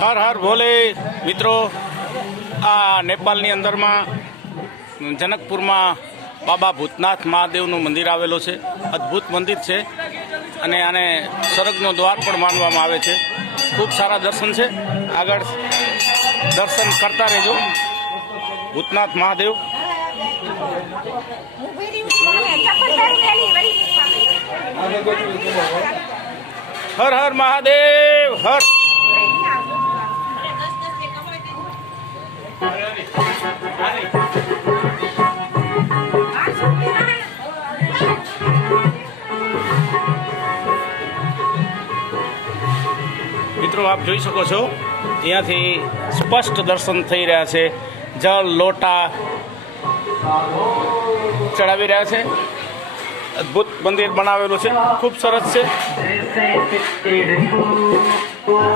હર હર ભોલે મિત્રો, આ નેપાળની અંદરમાં જનકપુરમાં બાબા ભૂતનાથ મહાદેવનું મંદિર આવેલું છે. અદ્ભુત મંદિર છે અને આને સ્વર્ગનો દ્વાર પણ માનવામાં આવે છે. ખૂબ સારા દર્શન છે. આગળ દર્શન કરતા રહેજો. ભૂતનાથ મહાદેવ. હર હર મહાદેવ હર. મિત્રો આપ જોઈ શકો છો, અહીંયાથી સ્પષ્ટ દર્શન થઈ રહ્યા છે. જળ લોટા ચડાવી રહ્યા છે. અદ્ભુત મંદિર બનાવેલું છે, ખૂબ સરસ છે.